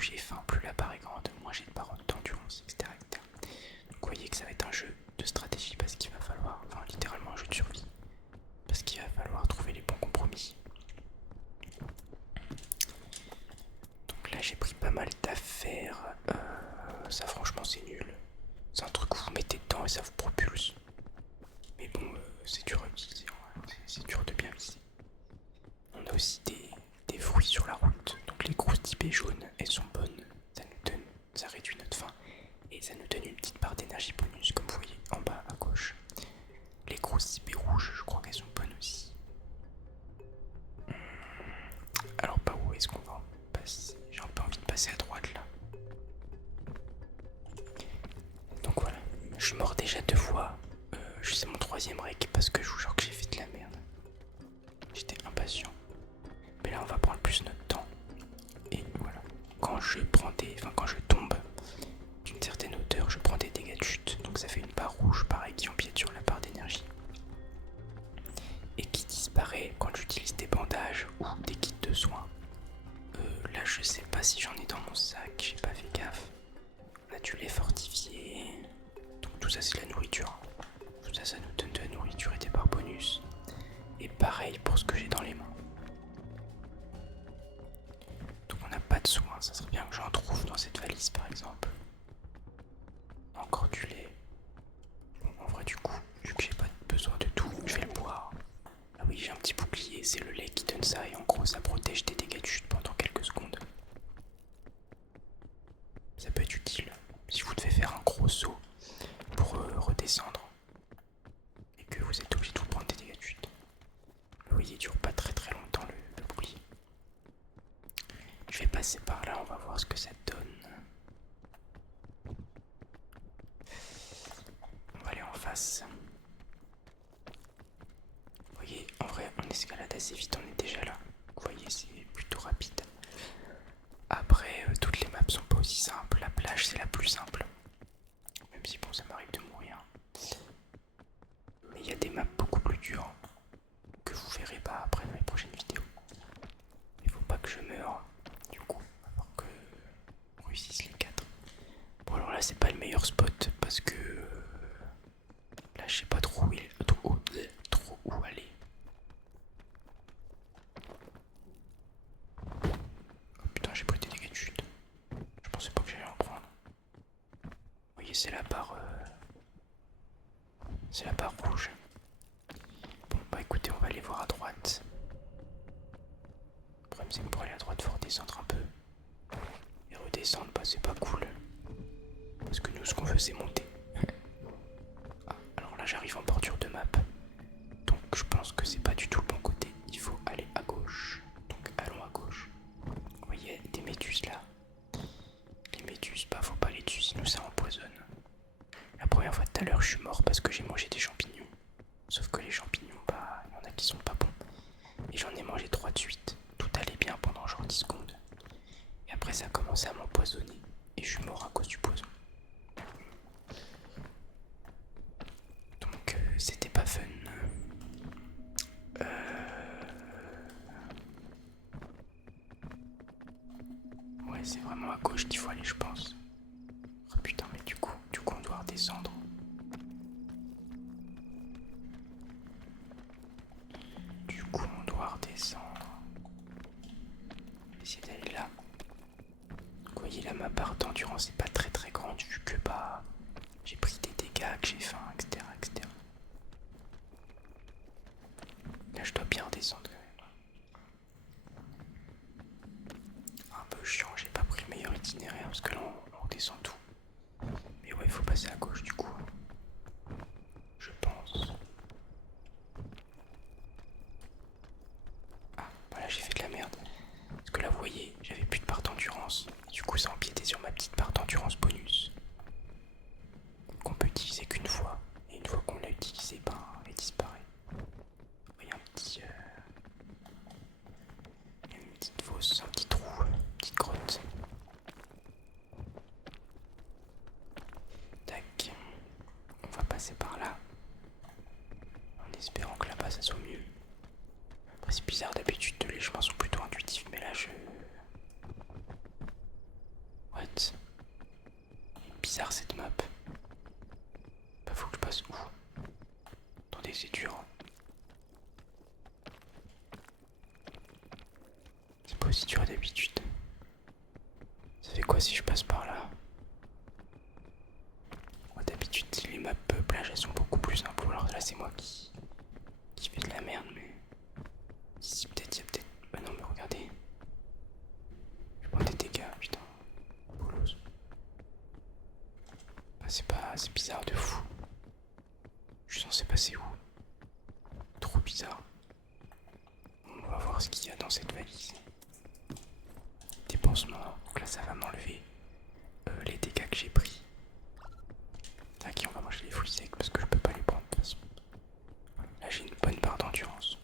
plus j'ai faim, plus la barre est grande, moins j'ai de barres d'endurance, etc., etc. Donc vous voyez que ça va être un jeu de stratégie parce qu'il va falloir, enfin littéralement un jeu de survie, parce qu'il va falloir trouver les bons compromis. Donc là j'ai pris pas mal d'affaires, ça franchement c'est nul. C'est un truc que vous mettez dedans et ça vous propulse. Mais bon, c'est dur à utiliser, c'est dur de bien viser. On a aussi des fruits sur la route. Donc les croustipés jaunes, elles sont bonnes. Ça réduit notre faim. Et ça nous donne une petite barre d'énergie bonus, comme vous voyez en bas à gauche. Les croustipés rouges, je crois qu'elles sont bonnes aussi. Alors par où est-ce qu'on va passer? J'ai un peu envie de passer à droite là. Donc voilà, je suis mort déjà 2 fois. C'est mon 3e rec parce que je vous jure que j'ai fait de la merde. J'étais impatient. Mais là on va prendre plus notre temps. Et voilà. Quand je tombe d'une certaine hauteur, je prends des dégâts de chute. Donc ça fait une barre rouge pareil qui empiète sur la barre d'énergie. Et qui disparaît quand j'utilise des bandages ou des kits de soins. Là je sais pas si j'en ai dans mon sac, j'ai pas fait gaffe. On a dû les fortifier. Donc tout ça c'est la nourriture. Tout ça, ça nous donne de la nourriture et des barres bonus. Et pareil pour ce que j'ai dans les mains. Donc on n'a pas de soins, ça serait bien que j'en trouve dans cette valise par exemple. Encore du lait. Bon, en vrai du coup, vu que j'ai pas besoin de tout, je vais le boire. Ah oui, j'ai un petit bouclier, c'est le lait qui donne ça et en gros ça protège des dégâts de chute pendant quelques secondes. Ça peut être utile si vous devez faire un gros saut pour redescendre et que vous êtes obligé de vous prendre des dégâts de chute. Vous voyez, il dure pas très très longtemps le bouclier. Je vais passer par là, on va voir ce que ça donne. On va aller en face. Vous voyez, en vrai, on escalade assez vite, on est déjà là. Vous voyez, c'est plutôt rapide. Après, toutes les maps sont pas aussi simples. La plage, c'est la plus simple. Même si, bon, ça m'arrive de mourir. Mais il y a des maps beaucoup plus dures que vous verrez pas après dans les prochaines vidéos. Il faut pas que je meure. Du coup, alors que on réussisse les 4. Bon, alors là, c'est pas le meilleur spot parce que là, je sais pas trop où, trop où aller. Oh putain, j'ai pris des dégâts de chute. Je pensais pas que j'allais en prendre. Vous voyez, c'est la barre. C'est la barre rouge. Bon, bah écoutez, on va aller voir à droite. Le problème, c'est que pour aller à droite, faut redescendre un peu. Et redescendre, bah c'est pas cool. Parce que nous, ce qu'on veut, c'est monter. Ah, alors là, j'arrive en bordure de map. Donc je pense que c'est pas du tout le bon côté. Il faut aller à gauche. Donc allons à gauche. Vous voyez des méduses là. Les méduses, bah faut pas les tuer, sinon ça empoisonne. La première fois tout à l'heure, je suis mort parce que j'ai mangé des champignons. Sauf que les champignons, bah il y en a qui sont pas bons. Et j'en ai mangé 3 de suite. Tout allait bien pendant genre 10 secondes. Et après ça a commencé à m'empoisonner. Et je suis mort à cause du poison. Donc c'était pas fun. Ouais, c'est vraiment à gauche qu'il faut aller, je pense. Oh putain, mais du coup on doit redescendre. Du coup, on doit redescendre. Essayer d'aller là. Donc, vous voyez là, ma barre d'endurance n'est pas très très grande vu que bah j'ai pris des dégâts, que j'ai faim, etc., etc. Là, je dois bien redescendre quand même. Un peu chiant, j'ai pas pris le meilleur itinéraire parce que là, on redescend tout. Mais ouais, il faut passer à gauche du coup. Je pense. Ah, voilà, j'ai fait de la merde. Parce que là, vous voyez, j'avais plus de barre d'endurance. Du coup, ça empiétait sur ma petite barre d'endurance bonus. Qu'on peut utiliser qu'une fois. Et une fois qu'on l'a utilisé, ben, elle disparaît. Vous voyez une petite fosse, un petit trou, une petite grotte. Tac. What? Bizarre cette map. Bah faut que je passe où? Attendez, c'est dur. C'est pas aussi dur d'habitude. Ça fait quoi si je passe par là? Moi d'habitude les maps plage elles sont beaucoup plus simples. Alors là c'est moi qui fais de la merde mais... Ici peut-être y'a peut-être... Bah non mais regardez. Je prends des dégâts, putain. Bolos. Bah c'est pas... C'est bizarre de fou. Je suis censé passer où? Trop bizarre. On va voir ce qu'il y a dans cette valise. Des pansements. Donc là ça va m'enlever les dégâts que j'ai pris. Ok, on va manger les fruits secs parce que je peux pas les prendre de toute façon. Là j'ai une bonne barre d'endurance.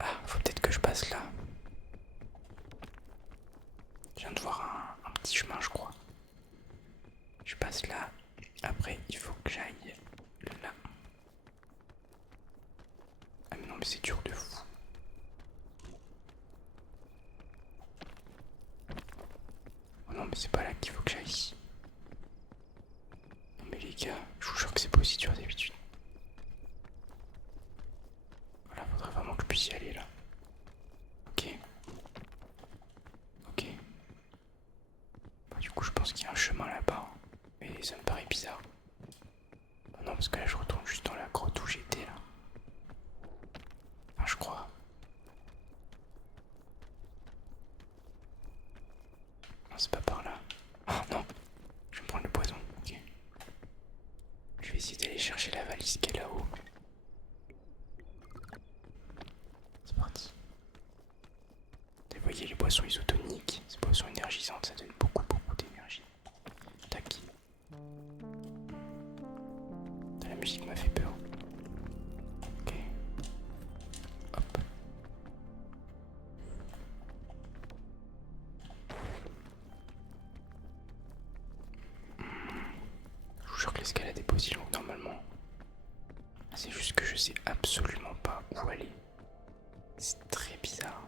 Ah, faut peut-être que je passe là. Je viens de voir un petit chemin je crois. Je passe là. Après il faut que j'aille là. Ah mais non mais c'est dur de fou. Oh non mais c'est pas là qu'il faut que j'aille. Non mais les gars, je vous jure que c'est pas aussi dur d'habitude. Voilà, faudrait vraiment que je puisse y aller là. Ok. Ok. Bah, du coup je pense qu'il y a un chemin là-bas. Mais ça me paraît bizarre. Oh non parce que là je retourne juste dans la grotte où j'étais là. Enfin je crois. Non c'est pas par là. Oh non. Je vais me prendre le poison. Ok. Je vais essayer d'aller chercher la valise qui est là-haut. C'est parti. Vous voyez les boissons isotoniques, ces boissons énergisantes, ça donne beaucoup d'énergie. Tac. La musique m'a fait peur. Ok. Hop. Je vous jure que l'escalade est pas aussi longue normalement. C'est juste que je sais absolument pas où aller. C'est très bizarre.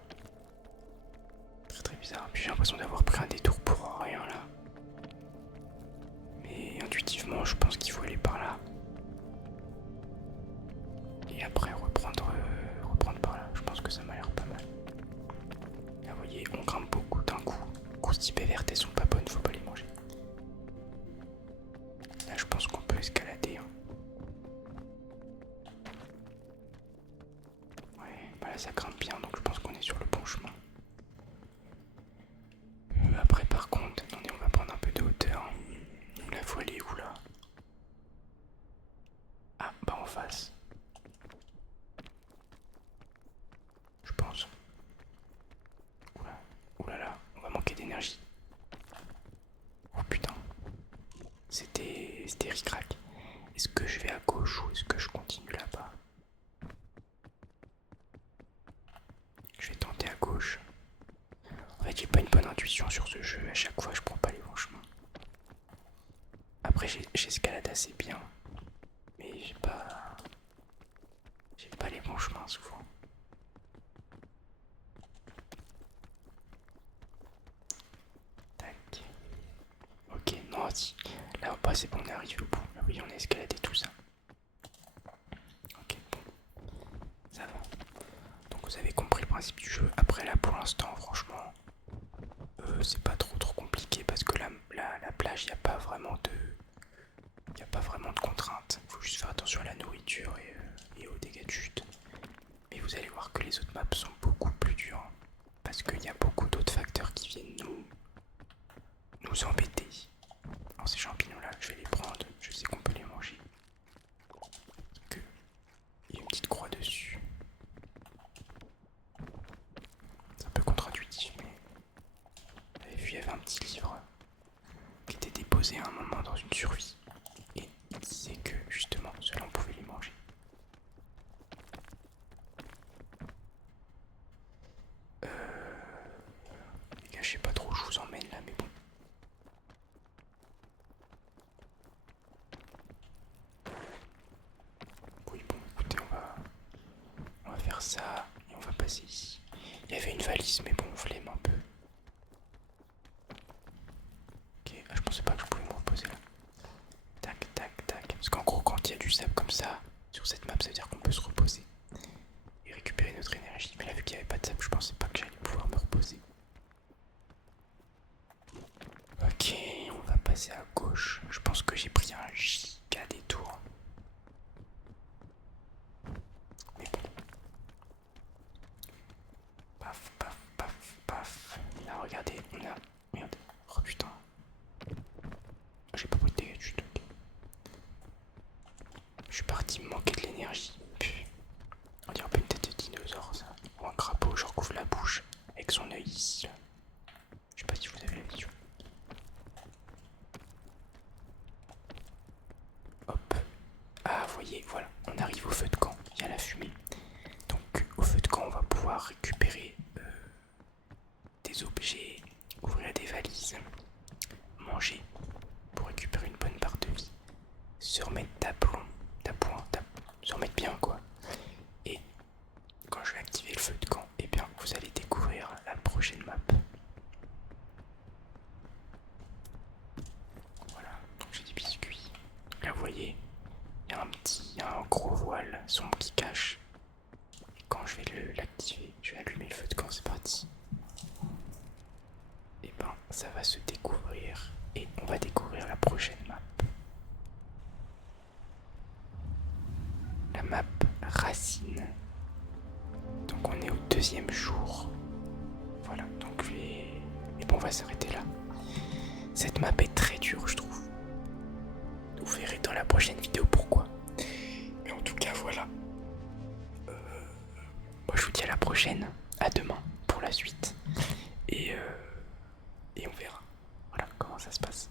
Très bizarre. Puis j'ai l'impression d'avoir pris un détour pour rien là. Mais intuitivement je pense qu'il faut aller par là. Et après reprendre par là. Je pense que ça m'a l'air pas mal. Là vous voyez, on grimpe beaucoup d'un coup. Croustipés vertes, elles sont pas bonnes, faut pas les manger. Là je pense qu'on peut escalader. Hein. Ouais, bah là ça grimpe bien donc je pense qu'on est sur le bon chemin. Après par contre, attendez, on va prendre un peu de hauteur. Là faut aller où là? Ah bah en face. Je pense. Oula, oulala, on va manquer d'énergie. Oh putain. C'était ric-rac. Est-ce que je vais à gauche ou est-ce que je continue là-bas? Je vais tenter à gauche. En fait j'ai pas une bonne intuition sur ce jeu, à chaque fois je prends pas les bons chemins. Après j'escalade assez bien. Mais j'ai pas les bons chemins souvent. Tac. Ok, non si. Là bas c'est bon, on est arrivé au bout. Là oui on a escaladé tout ça. Ok, bon. Ça va. Donc vous avez compris le principe du jeu. Après là pour l'instant franchement c'est pas trop compliqué parce que la plage il n'y a pas vraiment de contraintes. Faut juste faire attention à la nourriture et aux dégâts de chute. Mais vous allez voir que les autres maps sont beaucoup plus dures. Parce qu'il y a beaucoup d'autres facteurs qui viennent nous embêter. Alors ces champignons là, je vais les prendre. Je sais qu'on peut les manger. Il y a une petite croix dessus. C'est un peu contre-intuitif mais... Vous avez vu, il y avait un petit livre qui était déposé à un moment dans une survie. Et il disait que justement ceux-là on pouvait les manger. Les gars, je sais pas trop où je vous emmène là, mais bon. Oui, bon, écoutez, on va faire ça et on va passer ici. Il y avait une valise, mais bon, flemme un peu. du sable comme ça sur cette map, ça veut dire qu'on peut se reposer et récupérer notre énergie. Mais là, vu qu'il n'y avait pas de sable, je pensais pas que j'allais pouvoir me reposer. Ok, on va passer à gauche. Je pense que j'ai pris un giga détour. Mais bon. Paf, paf, paf, paf. Là, regardez, on a... Merde. Oh putain. J'ai pas pris de dégâts du stock. Je suis parti me manquer de l'énergie. On dirait un peu une tête de dinosaure, ça. Ou un crapaud, je recouvre la bouche avec son œil ici, là. Je sais pas si vous avez la vision. Hop. Ah, vous voyez, voilà. On arrive au feu de camp. Il y a la fumée. Donc, au feu de camp, on va pouvoir récupérer des objets, ouvrir des valises, manger pour récupérer une bonne barre de vie, se remettre d'aplomb, se remettre bien quoi. Et quand je vais activer le feu de camp, eh bien vous allez découvrir la prochaine map. Voilà, donc j'ai des biscuits. Là vous voyez, il y a un gros voile sombre qui cache. Et quand je vais l'activer, je vais allumer le feu de camp, c'est parti. Et ben ça va se découvrir et on va découvrir la prochaine map. La map Racine. Donc on est au deuxième jour. Voilà, donc je vais... Et bon, on va s'arrêter là. Cette map est très dure, je trouve. Vous verrez dans la prochaine vidéo pourquoi. Mais en tout cas, voilà. Moi, je vous dis à la prochaine. À demain pour la suite. Et on verra. Voilà comment ça se passe.